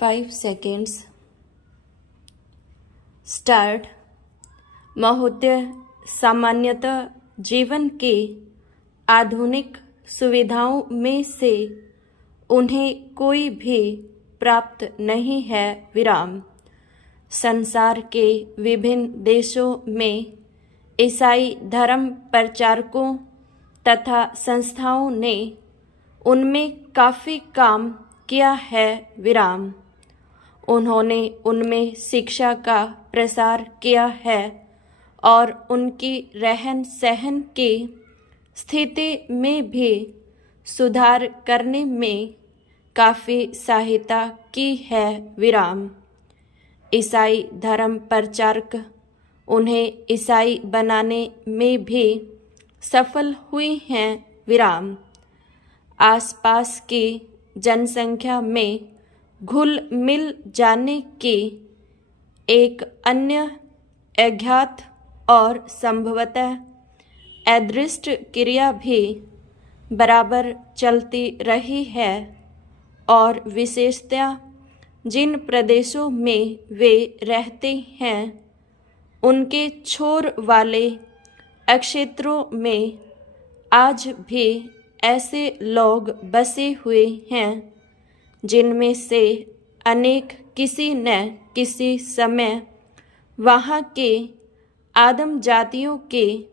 5 seconds. Start. महोदय, सामान्यतः जीवन के आधुनिक सुविधाओं में से उन्हें कोई भी प्राप्त नहीं है। विराम। संसार के विभिन्न देशों में ईसाई धर्म प्रचारकों तथा संस्थाओं ने उनमें काफ़ी काम किया है। विराम। उन्होंने उनमें शिक्षा का प्रसार किया है और उनकी रहन सहन की स्थिति में भी सुधार करने में काफ़ी सहायता की है। विराम। ईसाई धर्म प्रचारक उन्हें ईसाई बनाने में भी सफल हुए हैं। विराम। आसपास की जनसंख्या में घुल मिल जाने की एक अन्य अज्ञात और संभवतः अदृष्ट क्रिया भी बराबर चलती रही है और विशेषतः जिन प्रदेशों में वे रहते हैं उनके छोर वाले क्षेत्रों में आज भी ऐसे लोग बसे हुए हैं जिनमें से अनेक किसी न किसी समय वहाँ के आदम जातियों के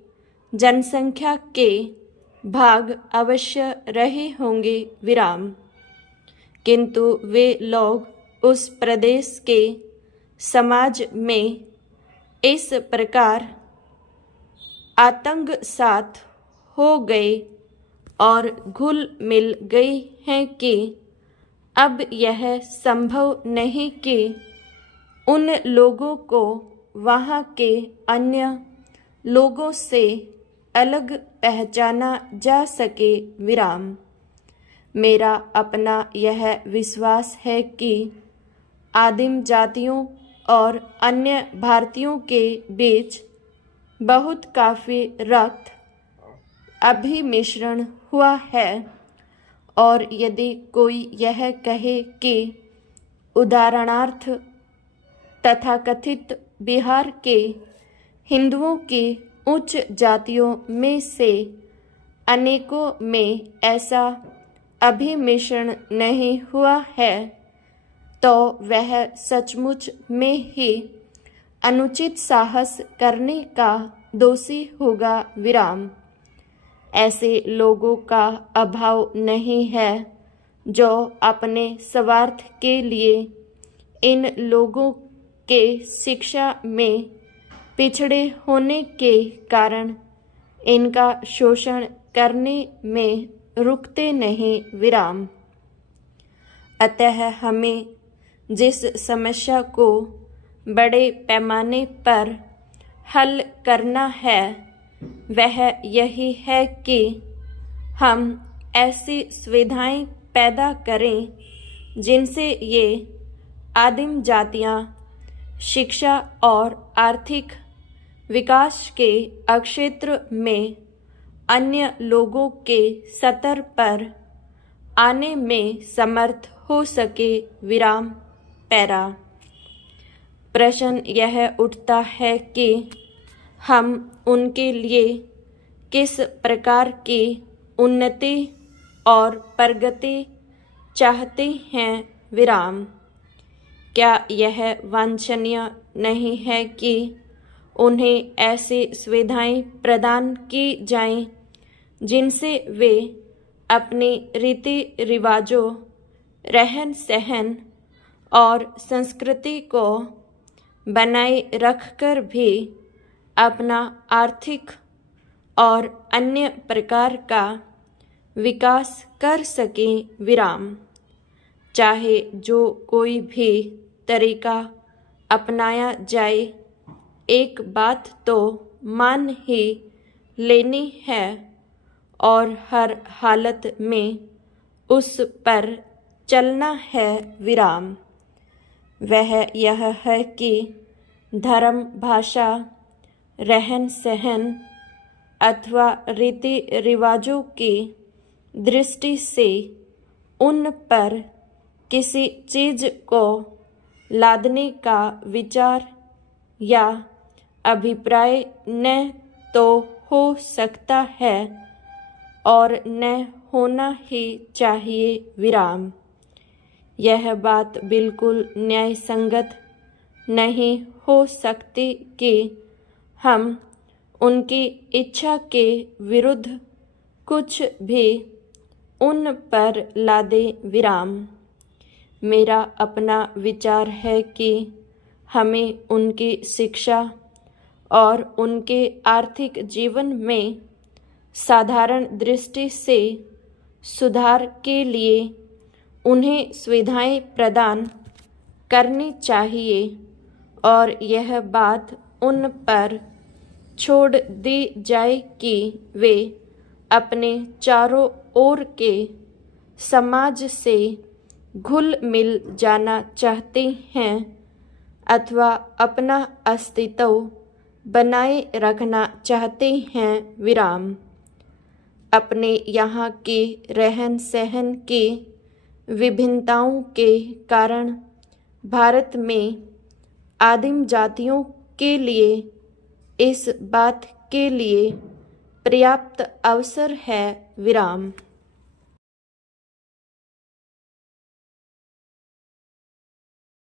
जनसंख्या के भाग अवश्य रहे होंगे। विराम। किंतु वे लोग उस प्रदेश के समाज में इस प्रकार आतंकसात हो गए और घुल मिल गई हैं कि अब यह संभव नहीं कि उन लोगों को वहाँ के अन्य लोगों से अलग पहचाना जा सके। विराम। मेरा अपना यह विश्वास है कि आदिम जातियों और अन्य भारतीयों के बीच बहुत काफ़ी रक्त अभिमिश्रण हुआ है और यदि कोई यह कहे कि उदाहरणार्थ तथाकथित बिहार के हिंदुओं की उच्च जातियों में से अनेकों में ऐसा अभिमिश्रण नहीं हुआ है तो वह सचमुच में ही अनुचित साहस करने का दोषी होगा। विराम। ऐसे लोगों का अभाव नहीं है जो अपने स्वार्थ के लिए इन लोगों के शिक्षा में पिछड़े होने के कारण इनका शोषण करने में रुकते नहीं। विराम। अतः हमें जिस समस्या को बड़े पैमाने पर हल करना है वह यही है कि हम ऐसी सुविधाएं पैदा करें जिनसे ये आदिम जातियां शिक्षा और आर्थिक विकास के क्षेत्र में अन्य लोगों के स्तर पर आने में समर्थ हो सके। विराम। पैरा। प्रश्न यह उठता है कि हम उनके लिए किस प्रकार की उन्नति और प्रगति चाहते हैं। विराम। क्या यह वांछनीय नहीं है कि उन्हें ऐसी सुविधाएं प्रदान की जाएं जिनसे वे अपनी रीति रिवाजों, रहन सहन और संस्कृति को बनाए रखकर भी अपना आर्थिक और अन्य प्रकार का विकास कर सकें। विराम। चाहे जो कोई भी तरीका अपनाया जाए एक बात तो मान ही लेनी है और हर हालत में उस पर चलना है। विराम। वह यह है कि धर्म, भाषा, रहन सहन अथवा रीति रिवाजों की दृष्टि से उन पर किसी चीज को लादने का विचार या अभिप्राय न तो हो सकता है और न होना ही चाहिए विराम। यह बात बिल्कुल न्यायसंगत नहीं हो सकती कि हम उनकी इच्छा के विरुद्ध कुछ भी उन पर लादे विराम। मेरा अपना विचार है कि हमें उनकी शिक्षा और उनके आर्थिक जीवन में साधारण दृष्टि से सुधार के लिए उन्हें सुविधाएं प्रदान करनी चाहिए और यह बात उन पर छोड़ दी जाए कि वे अपने चारों ओर के समाज से घुल मिल जाना चाहते हैं अथवा अपना अस्तित्व बनाए रखना चाहते हैं विराम। अपने यहाँ के रहन सहन के विभिन्नताओं के कारण भारत में आदिम जातियों के लिए इस बात के लिए पर्याप्त अवसर है विराम।